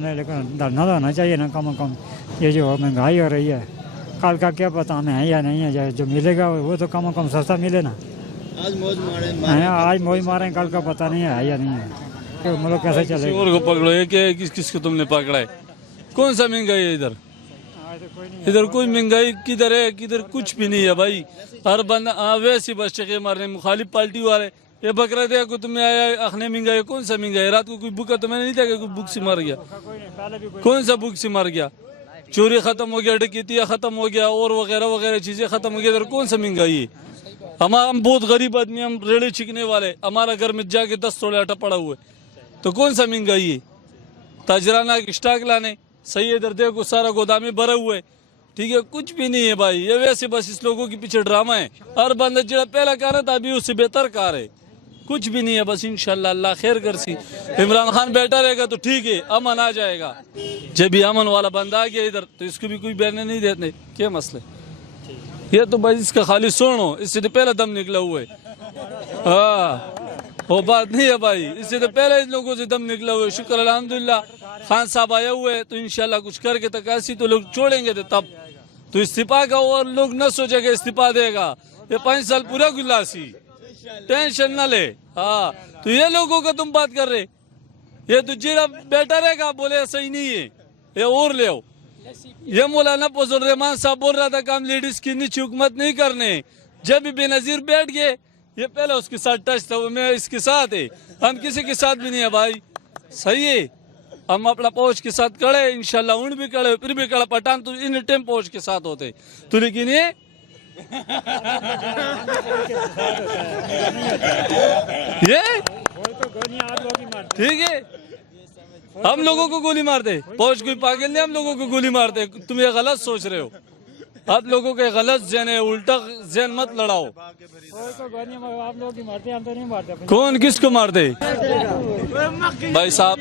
ने, लेकिन धरना तो होना चाहिए ना कम से कम। ये जो महंगाई हो रही है, कल का क्या पता हमें है या नहीं है, जो मिलेगा वो तो कम से कम सस्ता मिले ना। आज मौज मारे आज मोई मारें, कल का पता नहीं है या नहीं है, तो मतलब कैसे किसी चलेगा। और को पकड़ो, ये क्या है, किसको तुमने पकड़ा है? कौन सा महंगाई है इधर? इधर कोई महंगाई किधर है? किधर कुछ भी नहीं है भाई। हर बंदा वैसे बस चके मारने, मुखालिफ पार्टी वाले ये बकरा दे को तुम्हें आया अखने महंगाई। कौन सा महंगाई? रात को कोई भूखा तो मैंने नहीं देखा, कोई भूख से मर गया। कौन सा भूख से मर गया? चोरी खत्म हो गया, डकैतियाँ खत्म हो गया, और वगैरह वगैरह चीजें खत्म हो गई। इधर कौन सा महंगाई है? हम बहुत गरीब आदमी, हम रेड़े छिकने वाले, हमारा घर में जाके 10 तोले आटा पड़ा हुआ है, तो कौन सा महंगाई है? ताजराना स्टॉक लाने सही है, इधर देखो सारा गोदाम में भरा हुआ है, ठीक है, कुछ भी नहीं है भाई। ये वैसे बस इस लोगों के पीछे ड्रामा है। हर बंदा जरा पहला कार था, अभी उससे बेहतर कार है, कुछ भी नहीं है। बस इंशाल्लाह अल्लाह खैर कर सी। इमरान खान बैठा रहेगा तो ठीक है, अमन आ जाएगा। जब भी अमन वाला बंदा आ गया इधर तो इसको भी कोई बैठने नहीं देते। क्या मसले? ये तो भाई इसका खाली सुनो, इससे तो पहले दम निकला हुआ है। हाँ, वो बात नहीं है भाई, इससे तो पहले इन लोगों से दम निकला हुआ है। शुक्र अल्हम्दुलिल्लाह खान साहब आए हुए हैं, तो इंशाल्लाह कुछ करके तकासी तो लोग छोड़ेंगे थे तब तो इस्तीफा का, और लोग न सोचेगा इस्तीफा देगा। ये 5 साल पूरा गुलासी, टेंशन न ले। हाँ, तो ये लोगों का तुम बात कर रहे, ये तो जीरा बैठा रहेगा, बोले सही नहीं है, ये और ले आओ। ये मौलाना फजल रहमान साहब बोल रहा था कि हम लेडीज की नीचे हुकूमत नहीं करने। जब भी बेनजीर बैठ गए, ये पहले उसके साथ टच था, मैं इसके साथ है, हम किसी के साथ भी नहीं है भाई। सही है, हम अपना पहुंच के साथ खड़े, इंशाल्लाह उन भी खड़े, फिर भी खड़ा। पठान तो इन टाइम पहुंच के साथ होते तो, लेकिन ये ठीक है, हम लोगों को गोली मारते, फौज कोई पागल नहीं, हम लोगों को गोली मारते। तुम ये गलत सोच रहे हो, आप लोगों के गलत जहन है, उल्टा जहन मत लड़ाओ। आप लोग ही मारते, हम तो नहीं मारते। कौन किसको मारते? भाई साहब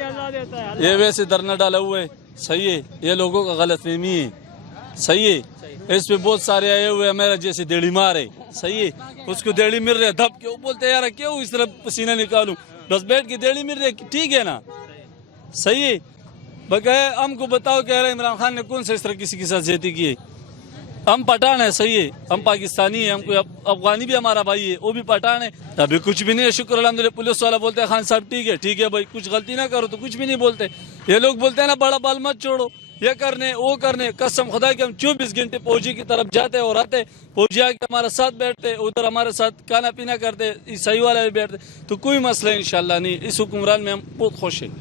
ये वैसे धरना डाला हुआ है, सही है, ये लोगों का गलत फहमी है, सही है। इस पे बहुत सारे आए हुए मेरा जैसे देड़ी मारे, सही है, उसको देड़ी मिल रही है धप के, बोलते यार क्यों इस तरह पसीना निकालूं, बस बैठ के देड़ी मिल रही है, ठीक है ना, सही है। बकाया हमको बताओ कह रहे इमरान खान ने कौन सा इस तरह किसी के साथ ज्यादती की है? हम पठान है, सही है, हम पाकिस्तानी है, हमको अफगानी भी हमारा भाई है, वो भी पठान है, अभी कुछ भी नहीं है। शुक्र अल्हम्दुलिल्लाह पुलिस वाला बोलते हैं खान साहब ठीक है भाई, कुछ गलती ना करो तो कुछ भी नहीं बोलते। ये लोग बोलते हैं ना बड़ा बाल मत छोड़ो, ये करने वो करने, कसम खुदा कि हम 24 घंटे फौजी की तरफ जाते और आते, फौजी आके हमारे साथ बैठते, उधर हमारे साथ खाना पीना करते, ईसाई वाले भी बैठते, तो कोई मसला इंशाल्लाह नहीं। इस हुक्मरान में हम बहुत खुश हैं।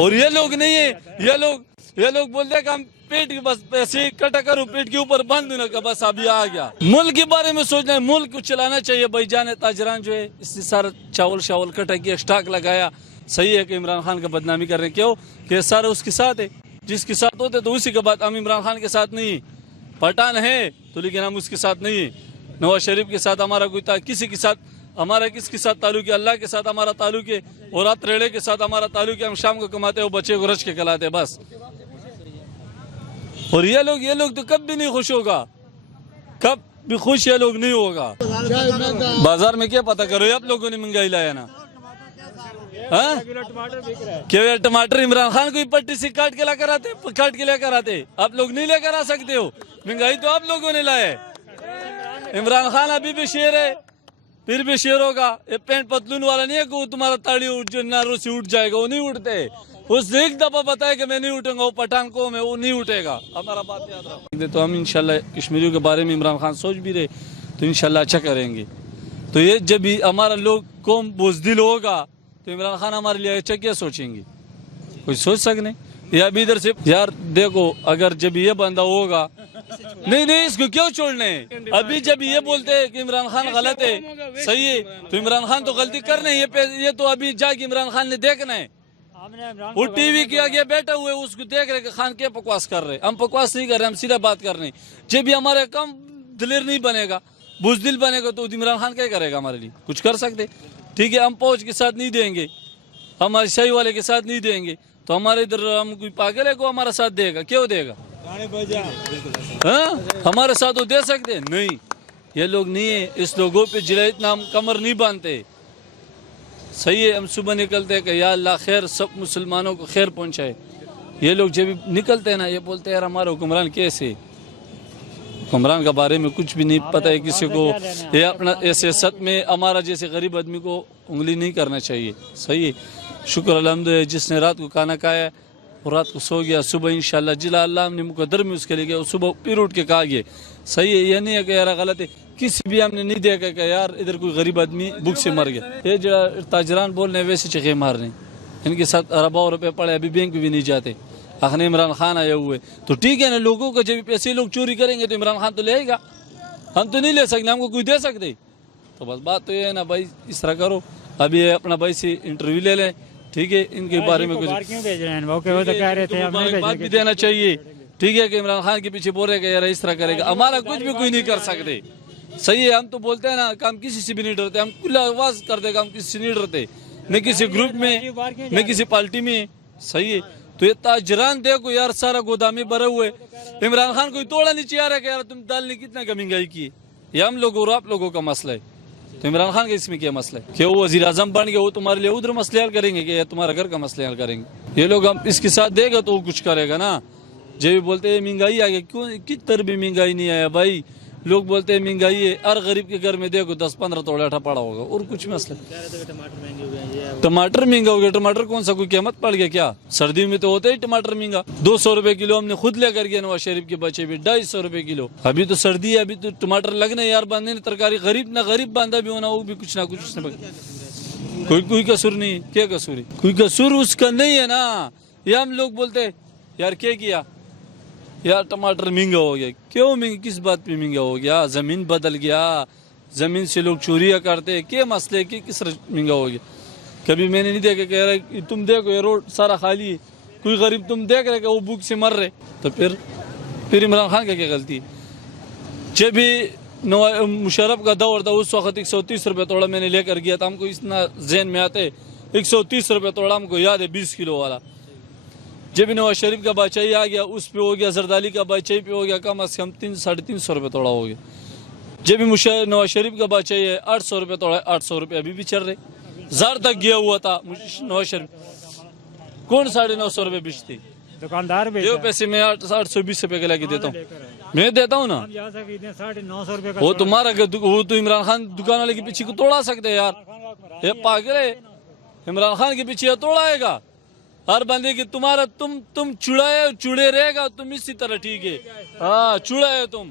और ये लोग नहीं है, ये लोग बोलते हैं कि हम पेट की बस ऐसे इकट्ठा करो, पेट के ऊपर बंद होने का, बस अभी आ गया। मुल्क के बारे में सोचना है, मुल्क को चलाना चाहिए। भाई जाने ताजरान जो है इसने सारा चावल शावल कटा किया, स्टॉक लगाया, सही है कि इमरान खान का बदनामी कर रहे हैं, क्यों कि सारा उसके साथ है, जिसके साथ होते तो उसी के बाद। हम इमरान खान के साथ नहीं, पठान है तो, लेकिन हम उसके साथ नहीं है। नवाज शरीफ के साथ हमारा कोई किसी के साथ, हमारा किसके साथ ताल्लुक है? अल्लाह के साथ हमारा ताल्लुक है, और रात रेड़े के साथ हमारा ताल्लुक है। हम शाम को कमाते हैं, वो बच्चे को रच के खिलाते बस। और ये लोग तो कब भी नहीं खुश होगा, कब भी खुश ये लोग नहीं होगा। बाजार में क्या पता करो, आप लोगों ने महंगाई लाया ना, क्या टमाटर इमरान खान को पट्टी से काट के लेकर आते, आप लोग नहीं लेकर आ सकते हो। महंगाई तो आप लोगों ने लाया है। इमरान खान अभी भी शेर है, फिर भी शेर होगा। ये पेंट पतलून वाला नहीं है कि वो तुम्हारा ताड़ी नारों से उठ जाएगा, वो नहीं उठते। उसने एक दफा बताया कि मैं नहीं उठूंगा, वो पठान को मैं वो नहीं उठेगा, हमारा बात याद रखो। तो हम इंशाल्लाह कश्मीरियों के बारे में इमरान खान सोच भी रहे तो इंशाल्लाह अच्छा करेंगे। तो ये जब भी हमारा लोग कौम बुज़दिल होगा तो इमरान खान हमारे लिए अच्छा क्या सोचेंगे? कोई सोच सकने? या अभी इधर से यार देखो, अगर जब ये बंदा होगा, नहीं इसको क्यों छोड़ने? अभी जब ये बोलते हैं कि इमरान खान गलत है, सही है, तो इमरान खान तो गलती करने, ये तो अभी जाके इमरान खान ने देखना है। वो टीवी के आगे बैठा हुए उसको देख रहे कि खान क्या बकवास कर रहे। हम बकवास नहीं कर रहे, हम सीधा बात कर रहे हैं। जब भी हमारे कम दिलेर नहीं बनेगा, बुज़दिल बनेगा, तो इमरान खान क्या करेगा हमारे लिए? कुछ कर सकते, ठीक है। हम फौज के साथ नहीं देंगे, हम ईसाई वाले के साथ नहीं देंगे, तो हमारे इधर हम कोई पागल है को हमारा साथ देगा? क्यों देगा? हमारे साथ वो दे सकते नहीं, ये लोग नहीं है। इस लोगों पे जिला इतना हम कमर नहीं बांधते, सही है। हम सुबह निकलते हैं कि या अल्लाह खैर सब मुसलमानों को खैर पहुंचाए, یہ لوگ جب نکلتے ہیں نا یہ بولتے ہیں یار ہمارا حکمران کیسے، حکمران کا بارے میں کچھ بھی نہیں پتہ ہے کسی کو. یہ اپنا سیاست میں ہمارا جیسے غریب آدمی کو انگلی نہیں کرنا چاہیے. صحیح ہے، شکر الحمدللہ جس نے رات کو کھانا کھایا اور رات کو سو گیا، صبح انشاءاللہ جلا اللہ نے مقدر میں اس کے لیے گیا، صبح پھر اٹھ کے کھا گیا. صحیح ہے، یہ نہیں ہے کہ یار غلط ہے. کسی بھی ہم نے نہیں دیکھا کہ یار ادھر کوئی غریب آدمی بھوک سے مر گیا. یہ جو تاجران بول رہے ہیں ویسے چکے مار رہے ہیں، ان کے ساتھ اربوں روپے پڑے ابھی بینک بھی نہیں جاتے. آخر عمران خان آئے ہوئے تو ٹھیک ہے نا، لوگوں کو جب پیسے لوگ چوری کریں گے تو عمران خان تو لے گا، ہم تو نہیں لے سکتے، ہم کو کوئی دے سکتے. تو بس بات تو یہ ہے نا بھائی، اس طرح کرو. ابھی یہ اپنا بھائی سے انٹرویو لے لیں، ٹھیک ہے، ان کے بارے میں کچھ کیوں بھیج رہے ہیں وہ کہ وہ تو کہہ رہے تھے ہم نہیں بات بھی دینا چاہیے. ٹھیک ہے کہ عمران خان کے پیچھے بول رہے کہ یار اس طرح کرے گا، ہمارا کچھ بھی کوئی نہیں کر سکتے. صحیح ہے، ہم تو بولتے ہیں نا کہ ہم کسی سے بھی نہیں ڈرتے، ہم کھلا آواز کرتے کہ ہم کسی سے نہیں ڈرتے، نہ کسی گروپ میں نہ کسی پارٹی میں. صحیح ہے، تو یہ تاجران دیکھو یار سارا گودامے بھرے ہوئے. عمران خان کوئی توڑا نہیں چاہ رہا کہ یار تم دال نے کتنا کا مہنگائی کی. یہ ہم لوگوں اور آپ لوگوں کا مسئلہ ہے، تو عمران خان کا اس میں کیا مسئلہ ہے کہ وہ وزیر اعظم بن گئے، وہ تمہارے لیے ادھر مسئلے حل کریں گے کہ تمہارا گھر کا مسئلہ حل کریں گے. یہ لوگ ہم اس کے ساتھ دے گا تو وہ کچھ کرے گا نا. جب بھی بولتے ہیں مہنگائی آ گئی، کیوں کتر بھی مہنگائی نہیں آیا بھائی. لوگ بولتے ہیں مہنگائی ہے، ہر غریب کے گھر میں دیکھو 10-15 توڑا اٹھا پڑا ہوگا اور کچھ مسئلہ. ٹماٹر مہنگا ہو گیا، ٹماٹر کون سا کوئی قیمت پڑ گیا کیا؟ سردی میں تو ہوتا ہی ٹماٹر مہنگا. 200 روپے کلو ہم نے خود لے کر گیا نواز شریف کے بچے بھی 250 روپے کلو. ابھی تو سردی ہے، ابھی تو ٹماٹر لگنے یار باندھنے نے ترکاری. غریب نہ غریب باندھا بھی ہونا، وہ بھی کچھ نہ کچھ اس نے کوئی قصور نہیں. کیا قصور ہے؟ کوئی قصور اس کا نہیں ہے نا. یہ ہم لوگ بولتے یار کیا یار ٹماٹر مہنگا ہو گیا. کیوں مہنگا؟ کس بات پہ مہنگا ہو گیا؟ زمین بدل گیا، زمین سے لوگ چوریاں کرتے، کیا مسئلے کہ کس طرح مہنگا ہو گیا؟ کبھی میں نے نہیں دیکھا کہ یار تم دیکھو یہ روڈ سارا خالی ہے، کوئی غریب تم دیکھ رہے کہ وہ بھوک سے مر رہے. تو پھر عمران خان کا کیا غلطی؟ جب بھی مشرف کا دور تھا اس وقت 130 روپے توڑا میں نے لے کر گیا تھا. ہم کو اتنا ذہن میں آتے 130 روپے توڑا، ہم کو یاد ہے 20 کلو والا. جب نواز شریف کا بادشاہی آ گیا اس پہ ہو گیا، زرداری کا بادشاہی پہ ہو گیا کم از کم 300-350 روپے توڑا ہو گیا. جب نواز شریف کا بادشاہی ہے 800 روپے توڑا، 800 روپے ابھی بھی چل رہے. زار تک گیا ہوا تھا نواز شریف. کون 950 روپے بیچتی؟ دکاندار جو پیسے میں 820 روپے کے لا کے دیتا ہوں، میں دیتا ہوں نا. 950 روپے وہ تمہارا وہ تو عمران خان دکان والے کے پیچھے کو توڑا سکتے یار. یہ پاگل ہے، عمران خان کے پیچھے توڑائے گا ہر بندے کی. تمہارا تم چڑے رہے گا تم اسی طرح. ٹھیک ہے، ہاں چڑائے تم.